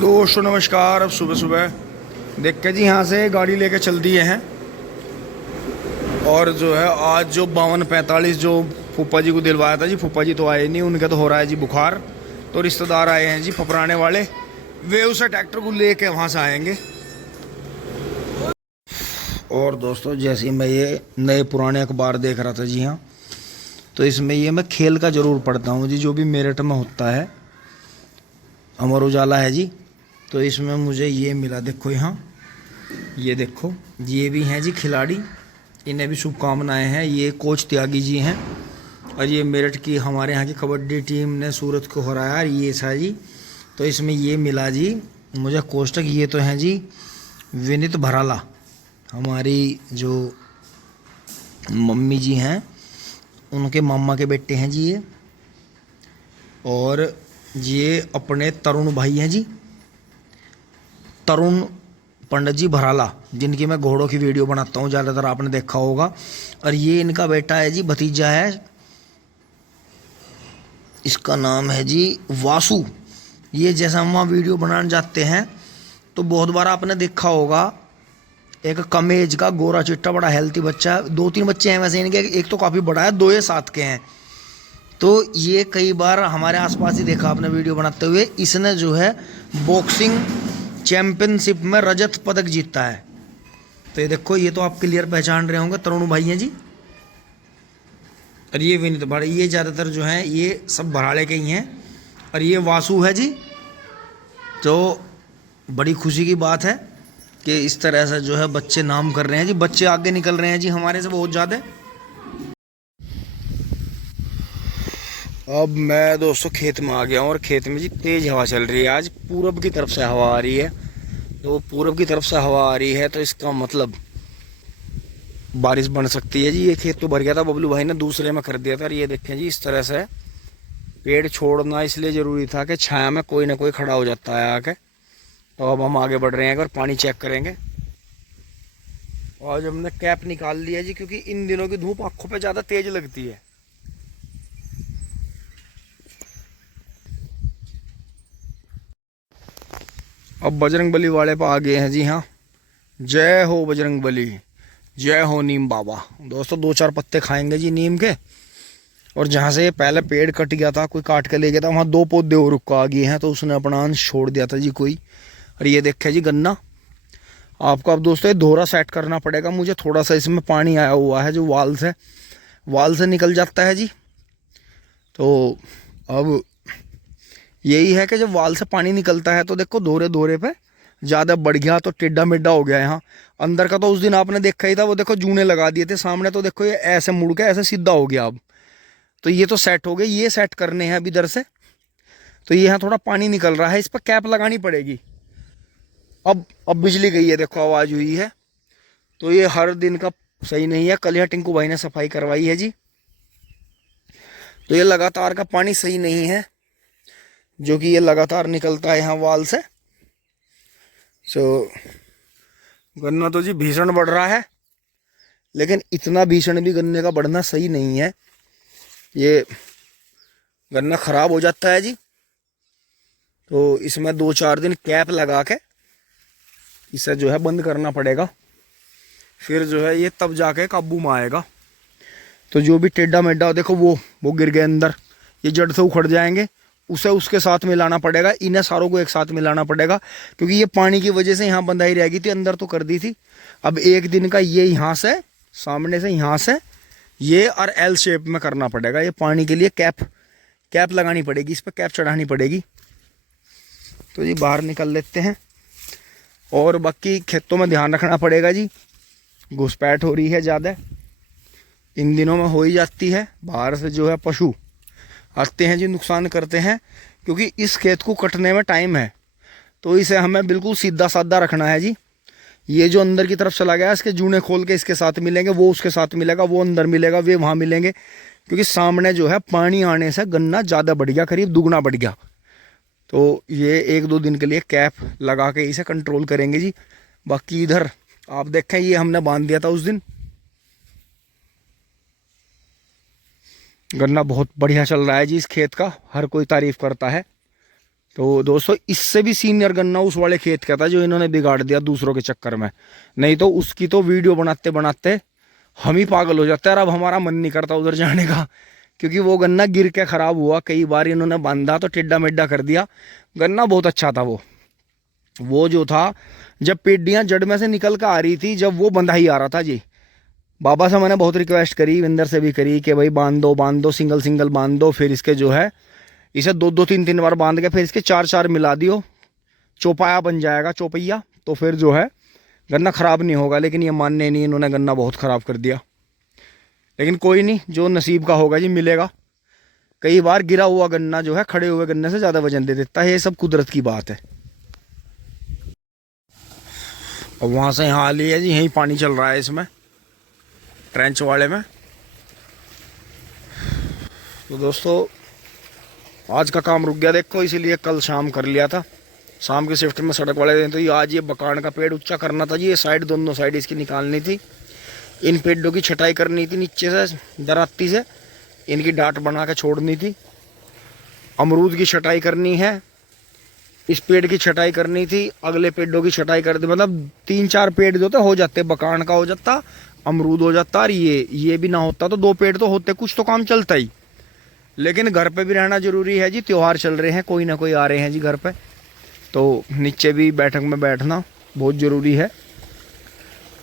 दोस्तों नमस्कार। अब सुबह सुबह देख के जी यहाँ से गाड़ी लेके चल दिए हैं। और जो है आज जो 52-45 जो फूफा जी को दिलवाया था जी, फूफा जी तो आए नहीं, उनका तो हो रहा है जी बुखार। तो रिश्तेदार आए हैं जी फपराने वाले, वे उसे ट्रैक्टर को लेके वहाँ से आएंगे। और दोस्तों जैसे ही मैं ये नए पुराने अखबार देख रहा था जी, हाँ, तो इसमें ये मैं खेल का ज़रूर पढ़ता हूँ जी, जो भी मेरठ में होता है। अमर उजाला है जी, तो इसमें मुझे ये मिला, देखो यहाँ, ये देखो, ये भी हैं जी खिलाड़ी, इन्हें भी शुभकामनाएं हैं। ये कोच त्यागी जी हैं, और ये मेरठ की हमारे यहाँ की कबड्डी टीम ने सूरत को हराया, ये था जी। तो इसमें ये मिला जी मुझे कोष्टक, ये तो हैं जी विनीत भराला, हमारी जो मम्मी जी हैं उनके मामा के बेटे हैं जी ये। और ये अपने तरुण भाई हैं जी, तरुण पंडित जी भराला, जिनकी मैं घोड़ों की वीडियो बनाता हूँ, ज़्यादातर आपने देखा होगा। और ये इनका बेटा है जी, भतीजा है, इसका नाम है जी वासु। ये जैसा हम वहाँ वीडियो बनाने जाते हैं तो बहुत बार आपने देखा होगा, एक कम एज का गोरा चिट्टा बड़ा हेल्थी बच्चा है, 2-3 बच्चे हैं वैसे इनके, एक तो काफ़ी बड़ा है, 2 या 7 के हैं। तो ये कई बार हमारे आसपास ही देखा आपने वीडियो बनाते हुए। इसने जो है बॉक्सिंग चैंपियनशिप में रजत पदक जीता है। तो ये देखो, ये तो आप क्लियर पहचान रहे होंगे, तरुण भाई हैं जी। और ये विनीत भराड़े, ये ज़्यादातर जो हैं ये सब भराड़े के ही हैं। और ये वासु है जी। तो बड़ी खुशी की बात है कि इस तरह से जो है बच्चे नाम कर रहे हैं जी, बच्चे आगे निकल रहे हैं जी हमारे से बहुत ज़्यादा। अब मैं दोस्तों खेत में आ गया हूँ, और खेत में जी तेज़ हवा चल रही है। आज पूरब की तरफ से हवा आ रही है, तो पूरब की तरफ से हवा आ रही है तो इसका मतलब बारिश बन सकती है जी। ये खेत तो भर गया था, बबलू भाई ने दूसरे में कर दिया था। और ये देखें जी, इस तरह से पेड़ छोड़ना इसलिए ज़रूरी था कि छाया में कोई ना कोई खड़ा हो जाता है आके। तो अब हम आगे बढ़ रहे हैं और पानी चेक करेंगे। आज हमने कैप निकाल लिया जी, क्योंकि इन दिनों की धूप आंखों पे ज़्यादा तेज लगती है। अब बजरंग बली वाले पे आ गए हैं जी, हाँ। जय हो बजरंग बली, जय हो नीम बाबा। दोस्तों 2-4 पत्ते खाएंगे जी नीम के। और जहाँ से पहले पेड़ कट गया था, कोई काट के ले गया था, वहाँ 2 पौधे और रुक आ गए हैं, तो उसने अपना अंश छोड़ दिया था जी कोई। और ये देखे जी गन्ना, आपको अब दोस्तों ये दोहरा सेट करना पड़ेगा मुझे। थोड़ा सा इसमें पानी आया हुआ है जो वाल से निकल जाता है जी। तो अब यही है कि जब वाल से पानी निकलता है तो देखो दोहरे दोहरे पे ज़्यादा बढ़ गया तो टेढ़ा मेढ़ा हो गया यहाँ। अंदर का तो उस दिन आपने देखा ही था, वो देखो जूने लगा दिए थे सामने, तो देखो ये ऐसे मुड़ के ऐसे सीधा हो गया अब। तो ये तो सेट हो गए, ये सेट करने हैं अभी इधर से। तो ये यहाँ थोड़ा पानी निकल रहा है, इस पर कैप लगानी पड़ेगी। अब बिजली गई है, देखो आवाज़ हुई है। तो ये हर दिन का सही नहीं है, कल यहाँ टिंकू भाई ने सफाई करवाई है जी। तो ये लगातार का पानी सही नहीं है, जो कि ये लगातार निकलता है यहाँ वाल से। सो गन्ना तो जी भीषण बढ़ रहा है, लेकिन इतना भीषण भी गन्ने का बढ़ना सही नहीं है। ये गन्ना खराब हो जाता है जी। तो इसमें 2-4 दिन कैप लगा के इसे जो है बंद करना पड़ेगा, फिर जो है ये तब जाके काबू में आएगा। तो जो भी टेढ़ा मेढ़ा देखो वो गिर गए अंदर, ये जड़ से उखड़ जाएंगे, उसे उसके साथ मिलाना पड़ेगा, इन्हें सारों को एक साथ मिलाना पड़ेगा, क्योंकि ये पानी की वजह से यहाँ बंधाई रहेगी थी, अंदर तो कर दी थी। अब एक दिन का ये यहाँ से सामने से यहाँ से ये और एल शेप में करना पड़ेगा। ये पानी के लिए कैप लगानी पड़ेगी, इस पर कैप चढ़ानी पड़ेगी। तो जी बाहर निकल लेते हैं, और बाकी खेतों में ध्यान रखना पड़ेगा जी। घुसपैठ हो रही है ज़्यादा, इन दिनों में हो ही जाती है। बाहर से जो है पशु आते हैं जी, नुकसान करते हैं, क्योंकि इस खेत को कटने में टाइम है। तो इसे हमें बिल्कुल सीधा साधा रखना है जी। ये जो अंदर की तरफ चला गया, इसके जूने खोल के इसके साथ मिलेंगे, वो उसके साथ मिलेगा, वो अंदर मिलेगा, वे वहाँ मिलेंगे, क्योंकि सामने जो है पानी आने से गन्ना ज़्यादा बढ़ गया, करीब दुगना बढ़ गया। तो ये 1-2 दिन के लिए कैप लगा के इसे कंट्रोल करेंगे जी। बाकी इधर आप देखें, ये हमने बांध दिया था उस दिन। गन्ना बहुत बढ़िया चल रहा है जी, इस खेत का हर कोई तारीफ करता है। तो दोस्तों इससे भी सीनियर गन्ना उस वाले खेत का था जो इन्होंने बिगाड़ दिया दूसरों के चक्कर में। नहीं तो उसकी तो वीडियो बनाते बनाते हम ही पागल हो जाते हैं, और अब हमारा मन नहीं करता उधर जाने का, क्योंकि वो गन्ना गिर के खराब हुआ। कई बार इन्होंने बांधा तो टेढ़ा मेढ़ा कर दिया। गन्ना बहुत अच्छा था वो जो था, जब पेडियां जड़ में से निकल कर आ रही थी, जब वो बंधा ही आ रहा था जी, बाबा से मैंने बहुत रिक्वेस्ट करी, विंदर से भी करी कि भाई बांध दो, सिंगल सिंगल बांध दो, फिर इसके जो है इसे 2-2 3-3 बार बांध के फिर इसके 4-4 मिला दियो, चौपाया बन जाएगा, चौपैया, तो फिर जो है गन्ना खराब नहीं होगा। लेकिन ये मानने नहीं, इन्होंने गन्ना बहुत खराब कर दिया। लेकिन कोई नहीं, जो नसीब का होगा जी मिलेगा। कई बार गिरा हुआ गन्ना जो है खड़े हुए गन्ने से ज़्यादा वजन दे देता है, ये सब कुदरत की बात है। और वहाँ से यहाँ आ लिया जी, यहीं पानी चल रहा है इसमें, ट्रेंच वाले में। तो दोस्तों आज का काम रुक गया देखो, इसीलिए कल शाम कर लिया था। शाम की शिफ्ट में सड़क वाले दिन तो ये आज ये बकान का पेड़ ऊंचा करना था जी, ये साइड दोनों साइड इसकी निकालनी थी, इन पेड़ों की छटाई करनी थी, नीचे से दराती से इनकी डांट बना के छोड़नी थी। अमरूद की छटाई करनी है, इस पेड़ की छटाई करनी थी, अगले पेड़ों की छटाई कर दी। मतलब 3-4 पेड़ जो थे हो जाते, बकान का हो जाता, अमरूद हो जाता, और ये भी ना होता तो 2 पेड़ तो होते, कुछ तो काम चलता ही। लेकिन घर पे भी रहना जरूरी है जी, त्योहार चल रहे हैं, कोई ना कोई आ रहे हैं जी घर पे, तो नीचे भी बैठक में बैठना बहुत ज़रूरी है।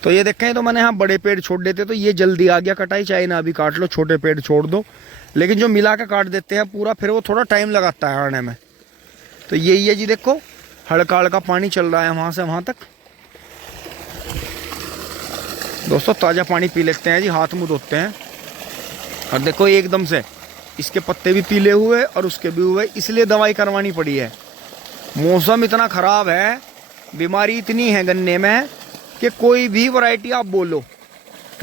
तो ये देखें, तो मैंने यहाँ बड़े पेड़ छोड़ देते तो ये जल्दी आ गया कटाई, चाहे ना अभी काट लो, छोटे पेड़ छोड़ दो। लेकिन जो मिला के काट देते हैं पूरा, फिर वो थोड़ा टाइम लगाता है आने में। तो यही है जी, देखो हल्का हल्का पानी चल रहा है वहाँ से वहाँ तक। दोस्तों ताज़ा पानी पी लेते हैं जी, हाथ मुँह धोते हैं। और देखो एकदम से इसके पत्ते भी पीले हुए और उसके भी हुए, इसलिए दवाई करवानी पड़ी है। मौसम इतना ख़राब है, बीमारी इतनी है गन्ने में कि कोई भी वैरायटी आप बोलो,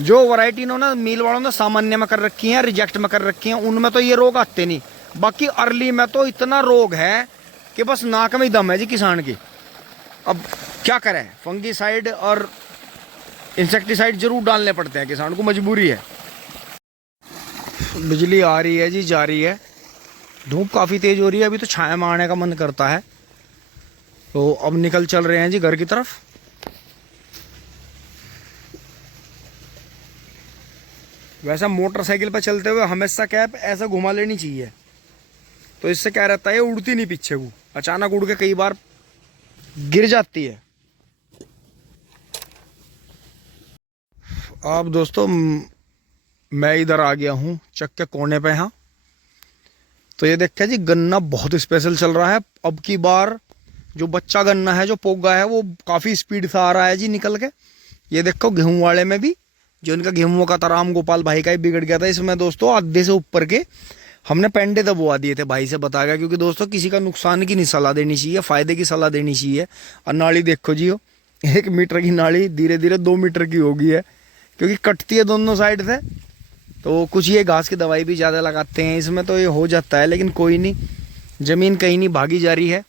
जो वैरायटी इन्होंने मिल वालों ने सामान्य में कर रखी है, रिजेक्ट में कर रखी है, उनमें तो ये रोग आते नहीं। बाकी अर्ली में तो इतना रोग है कि बस नाक में ही दम है जी किसान की। अब क्या करें, फंगीसाइड और इंसेक्टिसाइड जरूर डालने पड़ते हैं, किसान को मजबूरी है। बिजली आ रही है जी, जा रही है, धूप काफ़ी तेज़ हो रही है, अभी तो छाया में आने का मन करता है। तो अब निकल चल रहे हैं जी घर की तरफ। वैसा मोटरसाइकिल पर चलते हुए हमेशा कैप ऐसा घुमा लेनी चाहिए, तो इससे क्या रहता है, उड़ती नहीं पीछे को, अचानक उड़ के कई बार गिर जाती है। अब दोस्तों मैं इधर आ गया हूँ चक के कोने पे। हाँ तो ये देखिए जी, गन्ना बहुत स्पेशल चल रहा है। अब की बार जो बच्चा गन्ना है जो पोगा है वो काफ़ी स्पीड से आ रहा है जी निकल के। ये देखो गेहूं वाले में भी, जो इनका गेहूं का था राम गोपाल भाई का ही बिगड़ गया था, इसमें दोस्तों आधे से ऊपर के हमने पेंडे दबवा दिए थे, भाई से बता गया। क्योंकि दोस्तों किसी का नुकसान की नहीं सलाह देनी चाहिए, फ़ायदे की सलाह देनी चाहिए। और नाली देखो जी, हो 1 मीटर की नाली धीरे धीरे 2 मीटर की हो गई है, क्योंकि कटती है दोनों साइड से। तो कुछ ये घास की दवाई भी ज़्यादा लगाते हैं इसमें, तो ये हो जाता है। लेकिन कोई नहीं, ज़मीन कहीं नहीं भागी जा रही है,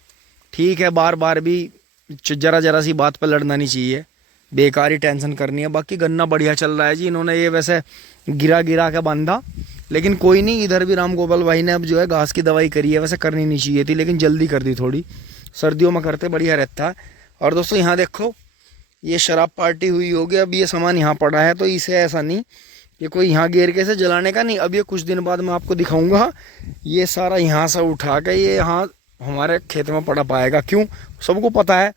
ठीक है। बार बार भी जरा जरा सी बात पर लड़ना नहीं चाहिए, बेकार ही टेंशन करनी है। बाकी गन्ना बढ़िया चल रहा है जी। इन्होंने ये वैसे गिरा गिरा के बांधा, लेकिन कोई नहीं, इधर भी राम गोपाल भाई ने अब जो है घास की दवाई करी है। वैसे करनी नहीं चाहिए थी, लेकिन जल्दी कर दी थोड़ी, सर्दियों में करते बढ़िया रहता है। और दोस्तों यहाँ देखो, ये शराब पार्टी हुई होगी, अब ये सामान यहाँ पड़ा है, तो इसे ऐसा नहीं कि कोई यहाँ गेर के से जलाने का नहीं। अब ये कुछ दिन बाद मैं आपको दिखाऊंगा, ये सारा यहाँ से उठा के ये यहाँ हमारे खेत में पड़ा पाएगा। क्यों, सबको पता है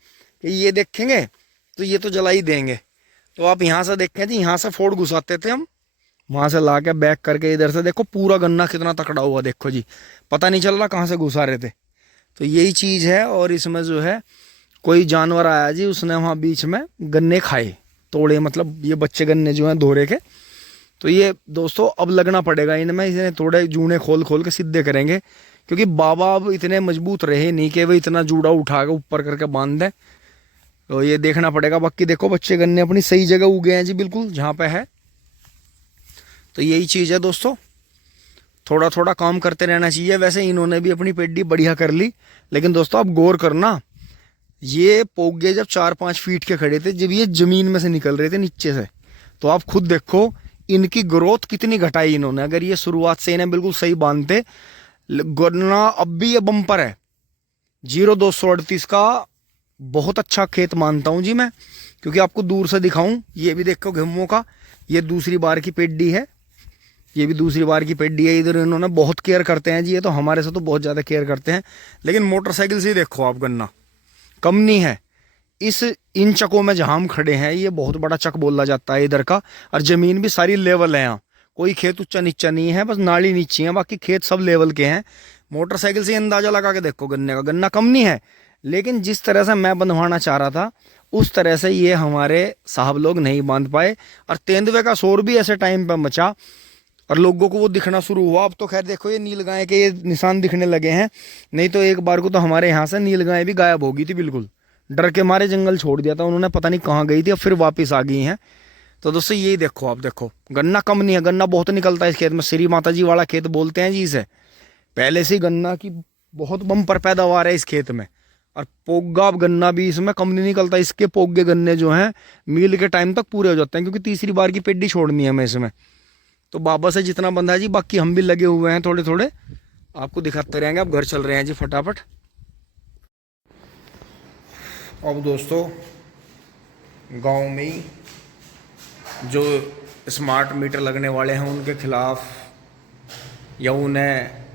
कि ये देखेंगे तो ये तो जला ही देंगे। तो आप यहाँ से देखें जी, यहाँ से फोड़ घुसाते थे हम, वहाँ से ला के बैक करके इधर से देखो पूरा गन्ना कितना तकड़ा हुआ, देखो जी, पता नहीं चल रहा कहाँ से घुसा रहे थे। तो यही चीज़ है। और इसमें जो है कोई जानवर आया जी, उसने वहाँ बीच में गन्ने खाए, तोड़े, मतलब ये बच्चे गन्ने जो हैं धोरे के। तो ये दोस्तों अब लगना पड़ेगा इनमें, इन्हें थोड़े जूने खोल खोल के सीधे करेंगे, क्योंकि बाबा अब इतने मजबूत रहे नहीं कि वो इतना जूड़ा उठा के ऊपर करके बांध दें। तो ये देखना पड़ेगा। बाकी देखो बच्चे गन्ने अपनी सही जगह उगे हैं जी, बिल्कुल जहाँ पे है। तो यही चीज़ है दोस्तों, थोड़ा थोड़ा काम करते रहना चाहिए। वैसे इन्होंने भी अपनी पेडी बढ़िया कर ली, लेकिन दोस्तों आप गौर करना, ये पोगे जब 4-5 फीट के खड़े थे, जब ये ज़मीन में से निकल रहे थे नीचे से, तो आप खुद देखो इनकी ग्रोथ कितनी घटाई इन्होंने। अगर ये शुरुआत से इन्हें बिल्कुल सही बांधते, गन्ना अब भी ये बम्पर है, 0238 का बहुत अच्छा खेत मानता हूं जी मैं, क्योंकि आपको दूर से दिखाऊं। ये भी देखो गेहूं का, ये दूसरी बार की पेड्डी है, ये भी दूसरी बार की पेड्डी है। इधर इन्होंने बहुत केयर करते हैं जी, ये तो हमारे से तो बहुत ज़्यादा केयर करते हैं। लेकिन मोटरसाइकिल से ही देखो आप, गन्ना कम नहीं है। इस इन चकों में जहां हम खड़े हैं, ये बहुत बड़ा चक बोला जाता है इधर का। और जमीन भी सारी लेवल है, यहाँ कोई खेत ऊंचा नीचा नहीं है, बस नाली नीची है, बाकी खेत सब लेवल के हैं। मोटरसाइकिल से अंदाजा लगा के देखो गन्ने का, गन्ना कम नहीं है। लेकिन जिस तरह से मैं बंधवाना चाह रहा था, उस तरह से ये हमारे साहब लोग नहीं बांध पाए। और तेंदुए का शोर भी ऐसे टाइम पर मचा और लोगों को वो दिखना शुरू हुआ। अब तो खैर देखो, ये नीलगाय के ये निशान दिखने लगे हैं, नहीं तो एक बार को तो हमारे यहाँ से नीलगाय भी गायब हो गई थी बिल्कुल। डर के मारे जंगल छोड़ दिया था उन्होंने, पता नहीं कहाँ गई थी, अब फिर वापस आ गई हैं। तो दोस्तों यही देखो आप, देखो गन्ना कम नहीं है, गन्ना बहुत निकलता है इस खेत में। श्री माता जी वाला खेत बोलते हैं जी इसे। पहले से गन्ना की बहुत बम्पर पैदावार है इस खेत में। और पोगा गन्ना भी इसमें कम नहीं निकलता। इसके पोगे गन्ने जो हैं मील के टाइम तक पूरे हो जाते हैं, क्योंकि तीसरी बार की पेड्डी छोड़नी है हमें इसमें। तो बाबा से जितना बंधा है जी, बाकी हम भी लगे हुए हैं थोड़े थोड़े, आपको दिखाते रहेंगे। अब घर चल रहे हैं जी फटाफट। अब दोस्तों गांव में ही जो स्मार्ट मीटर लगने वाले हैं उनके खिलाफ, या उन्हें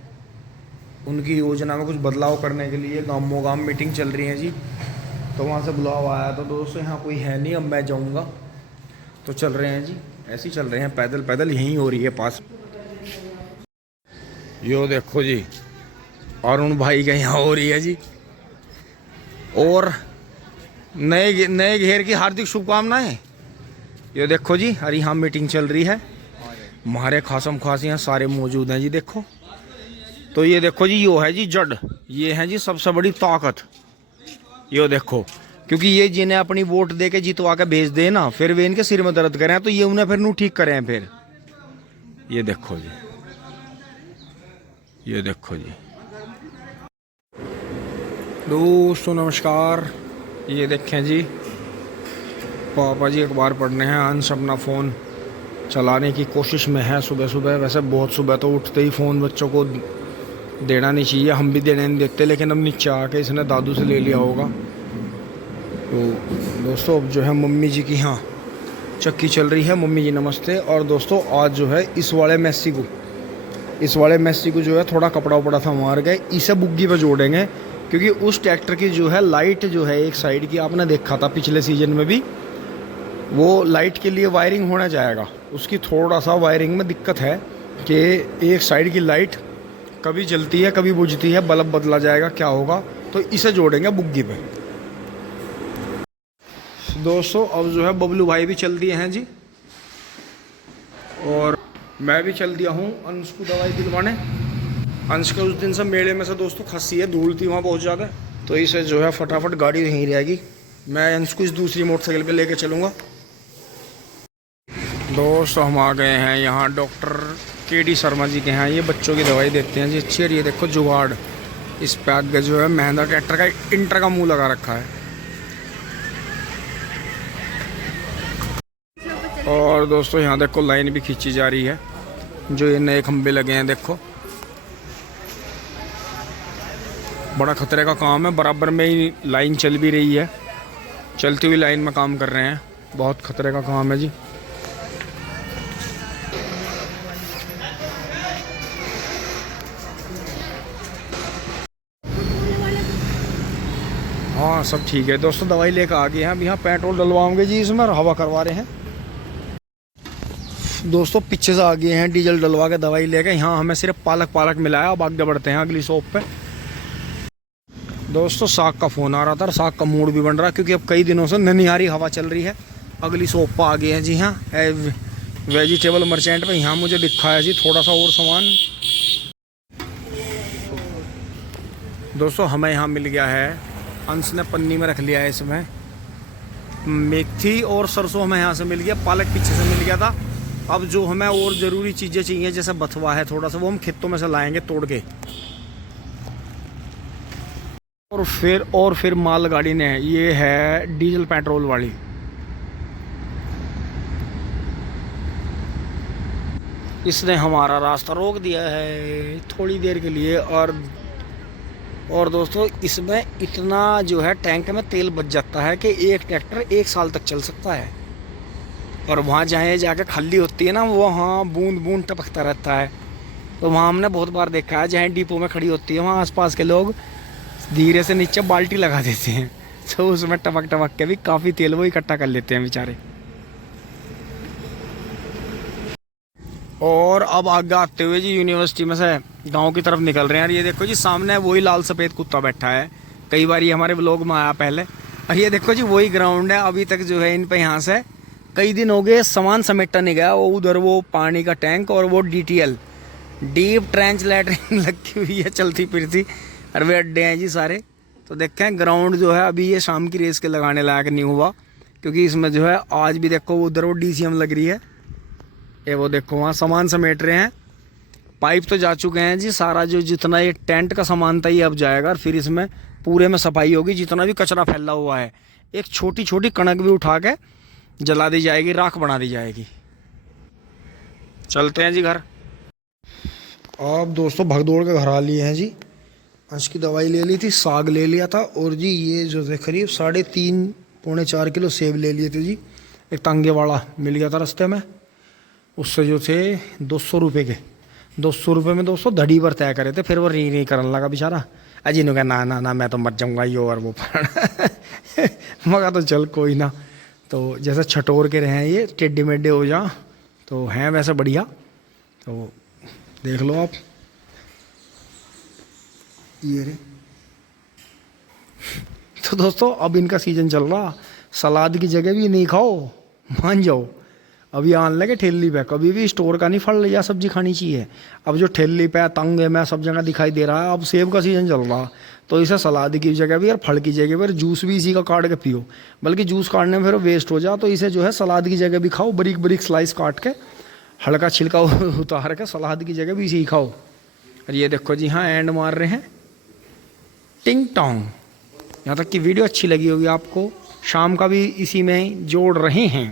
उनकी योजना में कुछ बदलाव करने के लिए गांवों गांव मीटिंग चल रही है जी। तो वहाँ से बुलावा आया। तो दोस्तों यहाँ कोई है नहीं, अब मैं जाऊँगा। तो चल रहे हैं जी, ऐसे ही चल रहे हैं, पैदल पैदल यहीं हो रही है पास। यो देखो जी, अरुण भाई के यहाँ हो रही है जी। और नए नए घेर की हार्दिक शुभकामनाएं। ये देखो जी, अरे यहाँ मीटिंग चल रही है, हमारे खासम खास यहाँ सारे मौजूद हैं जी। देखो तो ये देखो जी, यो है जी जड़, ये है जी सबसे बड़ी ताकत। यो देखो, क्योंकि ये जिन्हें अपनी वोट दे के जितवा के भेज दे ना, फिर वे इनके सिर में दर्द करें तो ये उन्हें फिर नू ठीक करें फिर। ये देखो जी, ये देखो जी। दोस्तों नमस्कार। ये देखें जी, पापा जी अखबार पढ़ने हैं, अंश अपना फ़ोन चलाने की कोशिश में है सुबह सुबह। वैसे बहुत सुबह तो उठते ही फ़ोन बच्चों को देना नहीं चाहिए, हम भी देने नहीं देखते, लेकिन अब नीचे आके इसने दादू से ले लिया होगा। तो दोस्तों अब जो है मम्मी जी की यहाँ चक्की चल रही है। मम्मी जी नमस्ते। और दोस्तों आज जो है इस वाले मैसी को जो है थोड़ा कपड़ा उपड़ा था मार गए, इसे बुग्गी पे जोड़ेंगे। क्योंकि उस ट्रैक्टर की जो है लाइट जो है एक साइड की, आपने देखा था पिछले सीजन में भी, वो लाइट के लिए वायरिंग होना जाएगा। उसकी थोड़ा सा वायरिंग में दिक्कत है कि एक साइड की लाइट कभी जलती है कभी बुझती है, बल्ब बदला जाएगा, क्या होगा। तो इसे जोड़ेंगे बुग्गी पे। दोस्तों अब जो है बबलू भाई भी चल दिए हैं जी, और मैं भी चल दिया हूँ अंश को दवाई दिलवाने। अंश के उस दिन से मेले में से दोस्तों खस्सी है, धूल थी वहाँ बहुत ज़्यादा, तो इसे जो है फटाफट गाड़ी यहीं रहेगी। मैं अंश को इस दूसरी मोटरसाइकिल पे लेके चलूँगा। दोस्तों हम आ गए हैं यहाँ डॉक्टर KD शर्मा जी के यहाँ। ये बच्चों की दवाई देते हैं जी अच्छी। और ये देखो जुगाड़, इस पे आगे जो है महिंद्रा ट्रैक्टर का इंटर का मुंह लगा रखा है। और दोस्तों यहाँ देखो लाइन भी खींची जा रही है, जो ये नए खंबे लगे हैं देखो। बड़ा खतरे का काम है, बराबर में ही लाइन चल भी रही है, चलती हुई लाइन में काम कर रहे हैं। बहुत खतरे का काम है जी। हाँ सब ठीक है दोस्तों, दवाई लेकर आ गए हैं। अब यहाँ पेट्रोल डलवाओगे जी इसमें, और हवा करवा रहे हैं। दोस्तों पीछे से आ गए हैं डीजल डलवा के दवाई लेके। यहाँ हमें सिर्फ पालक मिला है। अब आगे बढ़ते हैं अगली शॉप पे। दोस्तों साग का फ़ोन आ रहा था, और साग का मूड भी बन रहा है, क्योंकि अब कई दिनों से ननिहारी हवा चल रही है। अगली शॉप पर आ गए हैं जी। हाँ वेजिटेबल मर्चेंट पे यहाँ मुझे दिखा है जी थोड़ा सा और सामान। दोस्तों हमें यहाँ मिल गया है, अंश ने पन्नी में रख लिया है इसमें, मेथी और सरसों हमें यहाँ से मिल गया, पालक पीछे से मिल गया था। अब जो हमें और ज़रूरी चीज़ें चाहिए, जैसे बथुआ है थोड़ा सा, वो हम खेतों में से लाएंगे तोड़ के। और फिर माल गाड़ी ने, ये है डीजल पेट्रोल वाली। इसने हमारा रास्ता रोक दिया है थोड़ी देर के लिए, और दोस्तों इसमें इतना जो है टैंक में तेल बच जाता है कि एक ट्रैक्टर 1 साल तक चल सकता है। और वहाँ जहाँ जाके खल्ली होती है ना, वहाँ बूंद बूंद टपकता रहता है। तो वहाँ हमने बहुत बार देखा है, जहाँ डिपो में खड़ी होती है वहाँ आसपास के लोग धीरे से नीचे बाल्टी लगा देते हैं, तो उसमें टपक टपक के भी काफ़ी तेल वो इकट्ठा कर लेते हैं बेचारे। और अब आगे आते हुए जी यूनिवर्सिटी में से गांव की तरफ निकल रहे हैं। और ये देखो जी सामने वही लाल सफ़ेद कुत्ता बैठा है, कई बार ये हमारे व्लॉग में आया पहले। और ये देखो जी वही ग्राउंड है, अभी तक जो है इन पे यहाँ से कई दिन हो गए सामान समेटा नहीं गया। वो उधर वो पानी का टैंक और वो DTL डीप ट्रेंच लैटरिन लगी हुई है चलती फिरती, और वे अड्डे हैं जी सारे। तो देखें ग्राउंड जो है अभी ये शाम की रेस के लगाने लायक नहीं हुआ, क्योंकि इसमें जो है आज भी देखो उधर वो DCM लग रही है। ये वो देखो वहाँ सामान समेट रहे हैं, पाइप तो जा चुके हैं जी। सारा जो जितना ये टेंट का सामान था ये अब जाएगा, और फिर इसमें पूरे में सफाई होगी। जितना भी कचरा फैला हुआ है एक छोटी छोटी कणक भी उठा के जला दी जाएगी, राख बना दी जाएगी। चलते हैं जी घर। अब दोस्तों भगदौड़ के घर आ लिए हैं जी। अंश की दवाई ले ली थी, साग ले लिया था, और जी ये जो थे करीब 3.5 पौने 4 किलो सेब ले लिए थे जी। एक तांगे वाला मिल गया था रास्ते में, उससे जो थे 200 रुपये के। 200 रुपये में दोस्तों धड़ी पर तय करे थे। फिर वो री करने लगा बेचारा। अजी ने कहा ना ना ना मैं तो मर जाऊँगा ये और वो मगा तो चल कोई ना। तो जैसे छटोर के रहे हैं ये टेढ़े मेढ़े हो जा, तो हैं वैसे बढ़िया। तो देख लो आप ये रे। तो दोस्तों अब इनका सीजन चल रहा, सलाद की जगह भी नहीं खाओ, मान जाओ। अभी आने लगे ठेली पे, कभी भी स्टोर का नहीं फल ले जा सब्जी खानी चाहिए। अब जो ठेली पे तंगे में सब जगह दिखाई दे रहा है, अब सेब का सीजन चल रहा, तो इसे सलाद की जगह भी और फल की जगह पर जूस भी इसी का काट के पियो। बल्कि जूस काटने में फिर वेस्ट हो जा, तो इसे जो है सलाद की जगह भी खाओ, बारीक बारीक स्लाइस काट के हल्का छिलका उतार के सलाद की जगह भी इसी खाओ। और ये देखो जी हाँ एंड मार रहे हैं टिंग टोंग। यहाँ तक कि वीडियो अच्छी लगी होगी आपको, शाम का भी इसी में जोड़ रहे हैं।